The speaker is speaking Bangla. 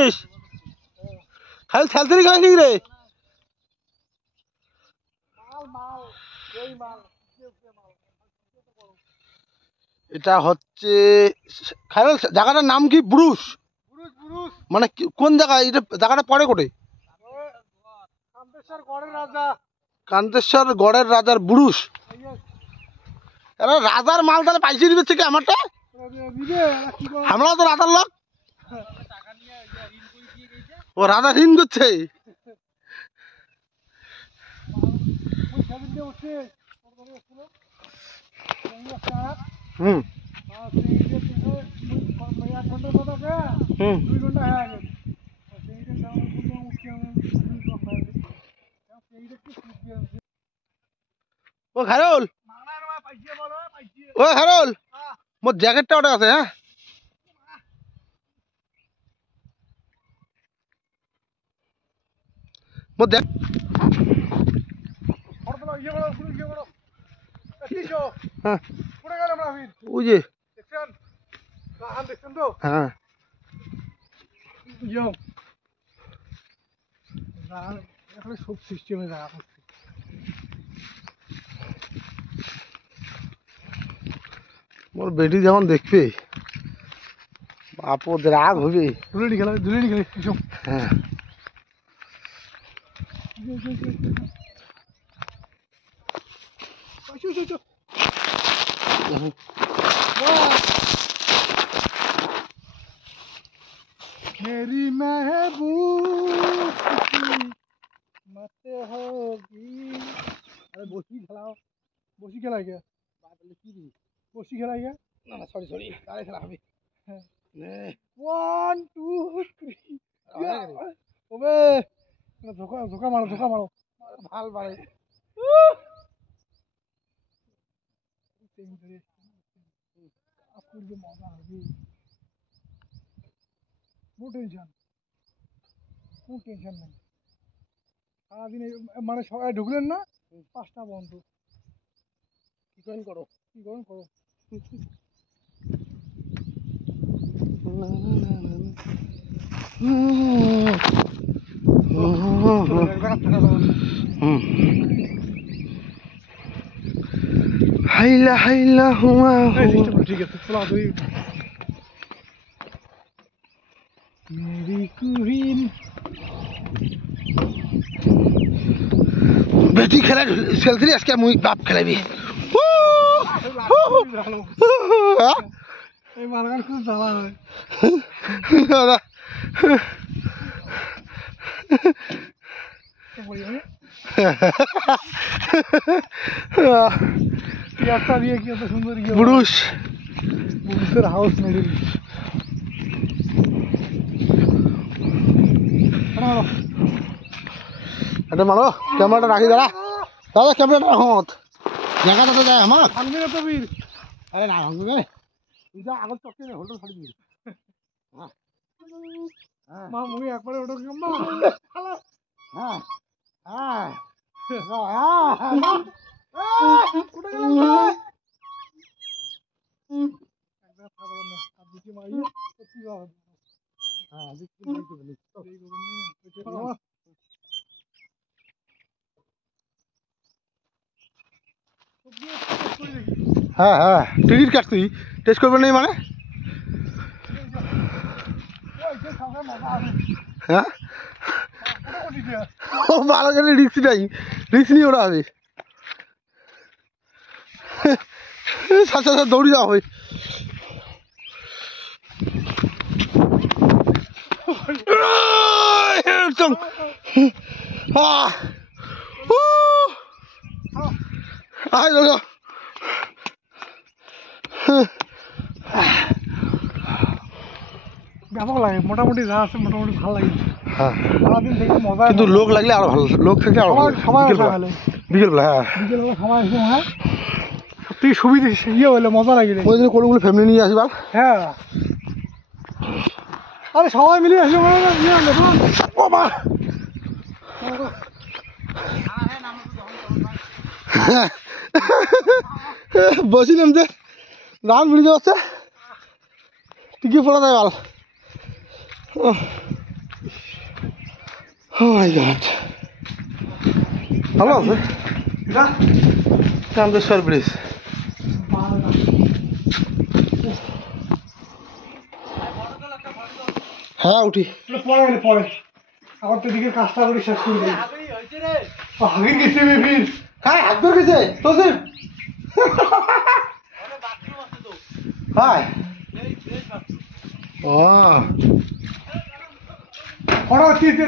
খেলিস খালি খেলতে খেলিস রে এটা হচ্ছে খায়রুল জায়গাটার নাম কি ব্রুশ মানে কোন জায়গায় এটা জায়গাটা পড়ে কোটে কান্তেশ্বর গড়ের রাজার ব্রুশ রাজার মাল তাহলে পাইছে দিবে থেকে আমারটা আমরাও তো রাজার লোক ও রাজা ঋণ করছে হুম ও খায়রুল ও খায়রুল মোর জ্যাকেটটা ওটা আছে হ্যাঁ মোর দেখ হ্যাঁ ওই যে হ্যাঁ সব সিস্টেমে মোর বেটি যখন দেখবে আপদ রাগ হবে হ্যাঁ मेरी महबूब मत होगी अरे बोसी खेलाओ बोसी खेला क्या बात लिखी थी बोसी खेला क्या ना ना सॉरी सॉरी सारे खेला अभी 1 2 3 ओबे धोखा धोखा मारो ভাল বাড়ে आपको मजा आएगी नो टेंशन नहीं সারাদিন মানে সবাই ঢুকলেন না 5টা বন্ধ কি করো হাইলা হাইলা হুয়া ঠিক আছে চলো তুই मेरी कुहीन बेटी खेला खेलती आज क्या मुई बाप खेलाबी এই মালগান খুব জ্বালা হয় ইয়ারটা দিয়ে কি এত সুন্দর ব্রুশের হাউস মেডেল এটা মারো ক্যামেরাটা রাখি দাঁড়া দাদা ক্যামেরাটা রাখো জায়গাটা তো যায় আমার ভাঙবি না তো বীর আরে না ভাঙবি না তুই যা আগর চক্কে নে হোল্ডার ছাড়ি দিবি হ্যাঁ মা মুই একবারে ওটা কেমন হ্যাঁ হ্যাঁ কোটা গেল একবার খাবার না আর দিকে মাই তো কি হবে হ্যাঁ দিকে মাই তো বলি হ্যাঁ হ্যাঁ টিকিট কাটছি টেস্ট করবেন নাই মানে হ্যাঁ ও ভালো করে রিক্স নাই রিক্স নিয়ে ওরা হবে সাথে সাথে দৌড়ি যাওয়া হবে ব্যাপক লাগে মোটামুটি যা আছে মোটামুটি ভালো লাগে হ্যাঁ সারাদিন থেকে মজা কিন্তু লোক লাগলে আরো ভালো লোক থাকলে আরো ভালো বিকেলবেলা হ্যাঁ বিকেলবেলা সময় এসে হ্যাঁ সত্যি সুবিধা হলে মজা লাগে ওই জন্য কোনোগুলো ফ্যামিলি নিয়ে আসবার হ্যাঁ আরে সবাই মিলে আসলে বাবা বসিলাম যে রান ভিড়ে যাচ্ছে টিকি পড়া যায় ভাল ও মাই গড, ভালো আছে চান্দেশ্বর ব্রিজ। হ্যাঁ উঠি। পরে গেলে পরে আমার তো দিকে কাজটা করে শেষ করে দিই। আগে গেছে বেবির হ্যাঁ হাত ধরে গেছে তোদের। হ্যাঁ ও ওরা দিতে